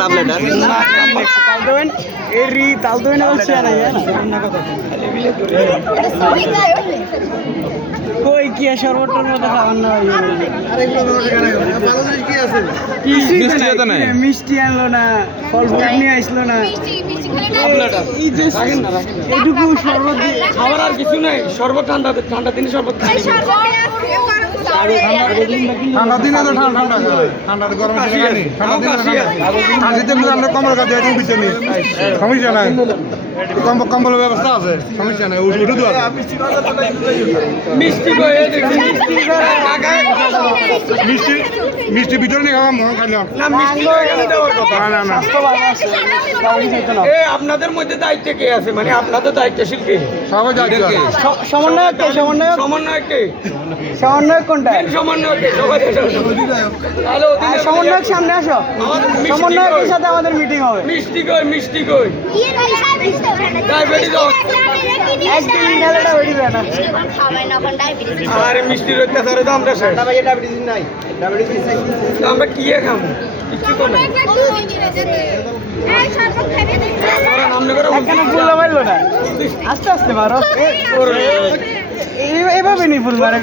love letter কই কি শরবতের মতো খাবার না মিষ্টি আনলো না ফল ফ্রুট নিয়ে আসলো না এইটুকু শরবত খাবার আর কিছু নাই শরবত ঠান্ডা ঠান্ডা দিনে শরবত ঠান্ডা দিনে তো ঠান্ডা ঠান্ডা গরমে আমরা কম্বল কাজ সমস্যা নাই কম্বলের ব্যবস্থা আছে সমস্যা নাই উঠে দেওয়া মিষ্টি মিষ্টি মিষ্টি ভিতরে নিয়ে খাওয়া খাইলাম না না আপনাদের মধ্যে দায়িত্ব কে আছে মানে আপনাদের দায়িত্বশীল কে সবাই যাচ্ছে সমন্বয়ক কে সমন্বয়ক কে সমন্বয়ক কোনটা সমন্বয়ক কে সবাই সমন্বয়ক সামনে আসো সমন্বয়কের সাথে আমাদের মিটিং হবে মিষ্টি কই ডায়াবেটিস একদিন খেলাটা হয়ে যাবে না আরে মিষ্টির অত্যাচারে তো আমরা শেষ ডায়াবেটিস নাই ডায়াবেটিস আমরা কি খাবো কিছু তো না আস্তে আস্তে মারো এইভাবে নি ফুল মারে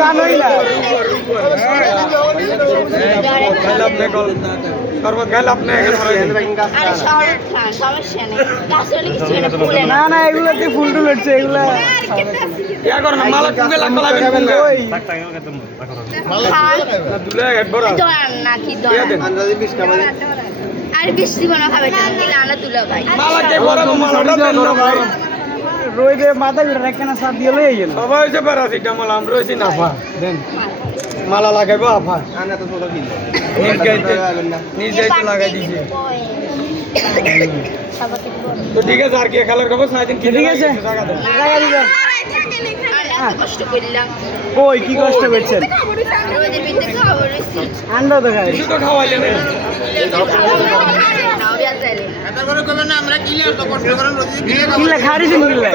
জানোই না না না এগুলোতে ফুল টুল উঠছে এগুলো আর বৃষ্টি বানা খাবে আনা তুলে ভাই রোদে মাথা ঘুরে একখানা সাত দিয়ে লই গেল সবাই হইছে প্যারাসিটামল আমরা হইছি নাফা দেন মালা লাগাইবো আফা আনা তো ছোট কিলো নিজ গাইতে লাগাই দিছে তো ঠিক আছে আর কি খেলার খবর সারাদিন ঠিক আছে লাগা দিবেন কষ্ট করলাম কই কি কষ্ট করছেন রোদের ভিতরে খাবার আন্ডা তো খাই কিছু তো খাওয়াইলেন কিলা খারিছেন কিলা